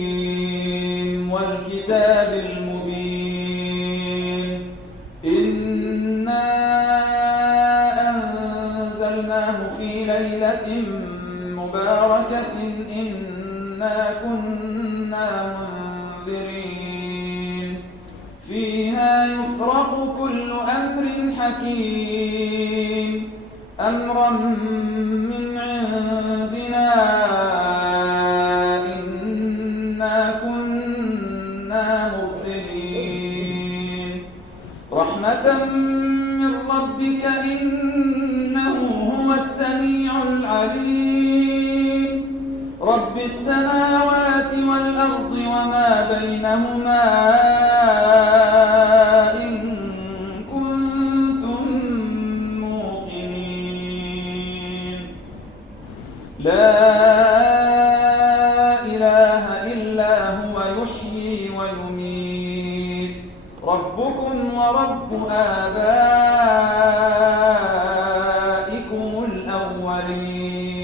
حميم والكتاب المبين إنا أنزلناه في ليلة مباركة إنا كنا منذرين فيها يفرق كل أمر حكيم أمرا من عندنا إنا كنا مرسلين رحمة من ربك إنه هو السميع العليم رب السماوات والأرض وما بينهما إن كنتم موقنين لا إله إلا هو يحيي ويميت ربكم ورب آبائكم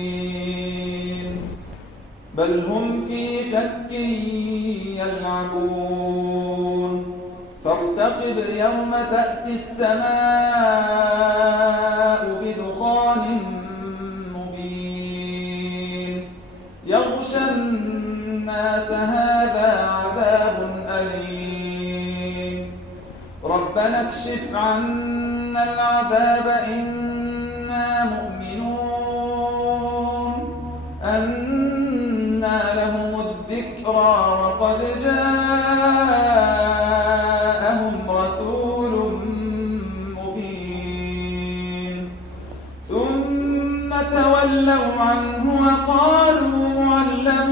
الأولين بل هم في شك يلعبون فارتقب يوم تأتي السماء بدخان مبين يغشى الناس هذا عذاب أليم ربنا اكشف عنا العذاب إنا مؤمنون أنى لهم الذكرى وقد جاءهم رسول مبين ثم تولوا عنه وقالوا معلم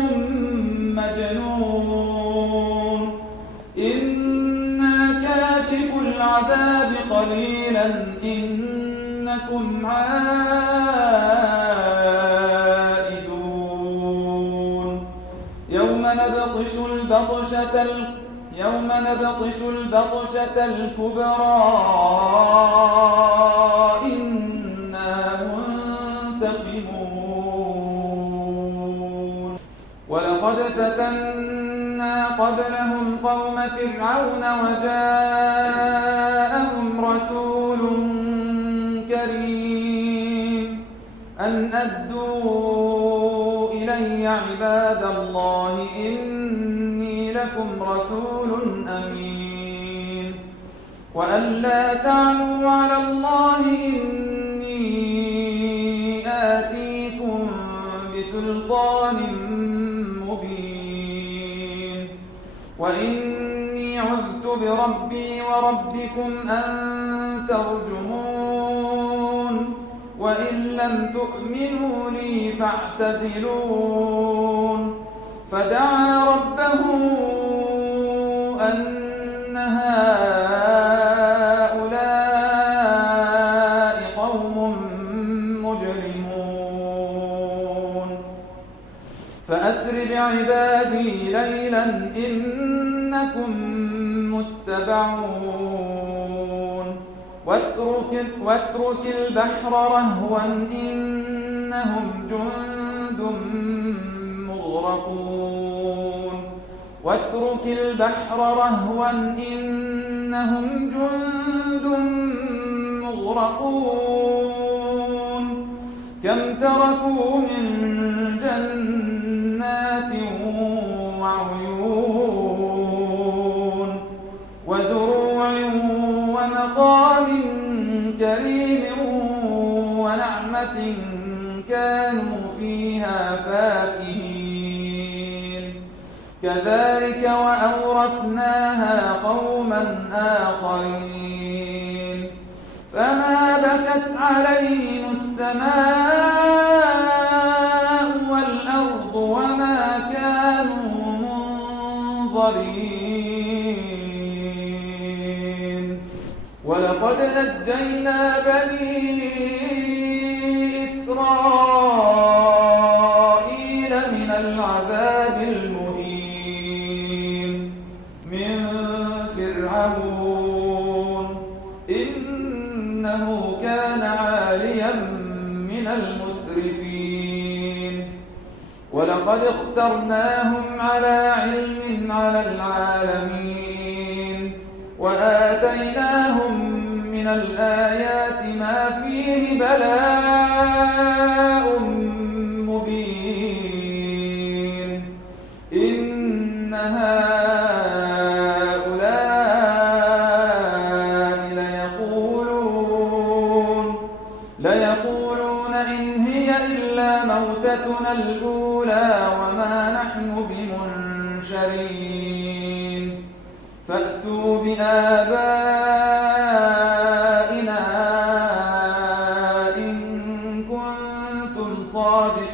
مجنون إنا كاشف العذاب قليلا إنكم عائدون يوم نبطش البطشة الكبرى إنا منتقمون ولقد فتنا قبلهم قوم فرعون وجاءهم رسول كريم أن أدوا إلي عباد الله إني لكم رسول أمين وأن لا تعلوا على الله إني آتيكم بسلطان مبين وإني عذت بربي وربكم أن ترجمون وإن لم تؤمنوا لي فاعتزلون فدعا ربه أن هؤلاء قوم مجرمون فأسر بعبادي ليلا إنكم متبعون واترك البحر رهوا إنهم جند مغرقون واترك البحر رهوا إنهم جند مغرقون كم تركوا من جنات وعيون وزروع ومقام كريم ونعمة كانوا فيها فاكهين كذلك وأورثناها قوما آخرين فما بكت عليهم السماء والأرض وما كانوا منظرين ولقد نجينا بني إسرائيل من العذاب المهين من فرعون إنه كان عاليا من المسرفين ولقد اخترناهم على علم على العالمين وآتيناهم من الآيات ما فيه بلاء مبين إن هؤلاء ليقولون إن هي إلا موتتنا الأولى وما نحن بمنشرين فأتوا بآبائنا إن كنتم صادقين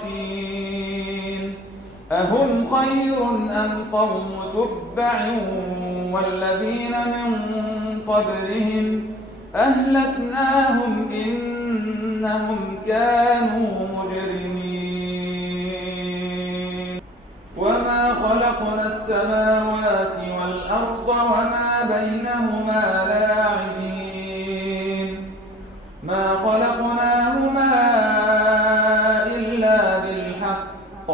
أهم خير أم قوم تبع والذين من قبلهم أهلكناهم إنهم كانوا مجرمين وما خلقنا السماوات والأرض وما بينهما لاعبين ما خلقناهما إلا بالحق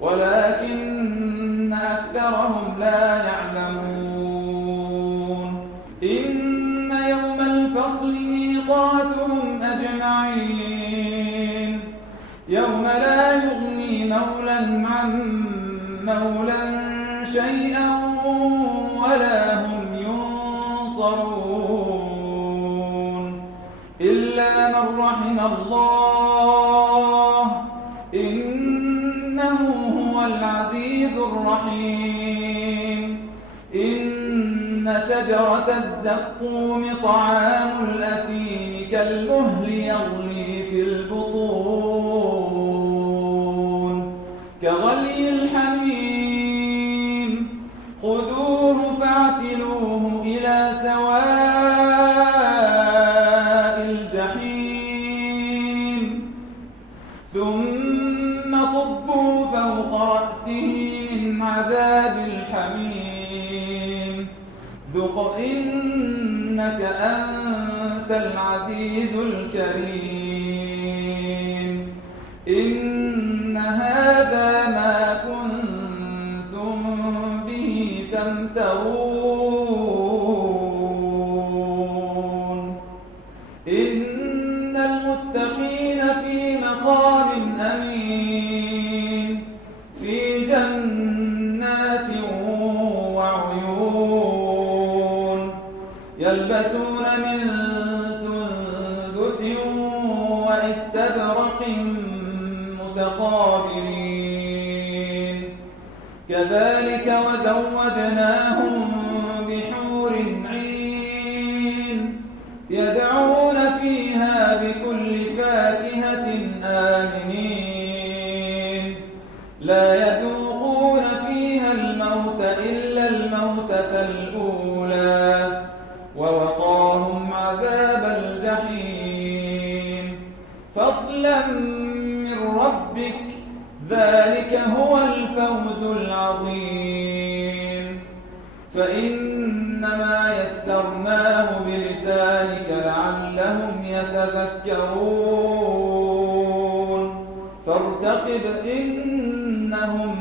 ولكن أكثرهم لا يعلمون إن يوم الفصل ميقاتهم أجمعين يوم لا يغني مولى عن مولى شيئا ولا هم ينصرون إلا من رحم الله إنه هو العزيز الرحيم إن شجرة الزقوم طعام الأثيم كالمهل يغلي في البطون كغلي الحميم خذوه فاعتلوه إلى سواء الجحيم ثم صبوا فوق رأسه من عذاب الحميم ذق إنك أنت العزيز الكريم إن هذا ما كنتم به تمترون إن المتقين في مقام أمين في جنات وعيون يلبسون من سندس واستبرق متقابلين كذلك وزوجناهم بحور عين يدعون فيها بكل فاكهة آمنين لا يذوقون فيها الموت إلا الموتة الأولى ووقاهم عذاب الجحيم فضلا من ربك ذلك هو الفوز العظيم فإنما يسرناه بلسانك لعلهم يتذكرون فارتقب إنهم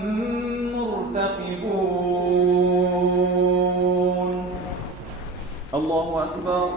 مرتقبون الله أكبر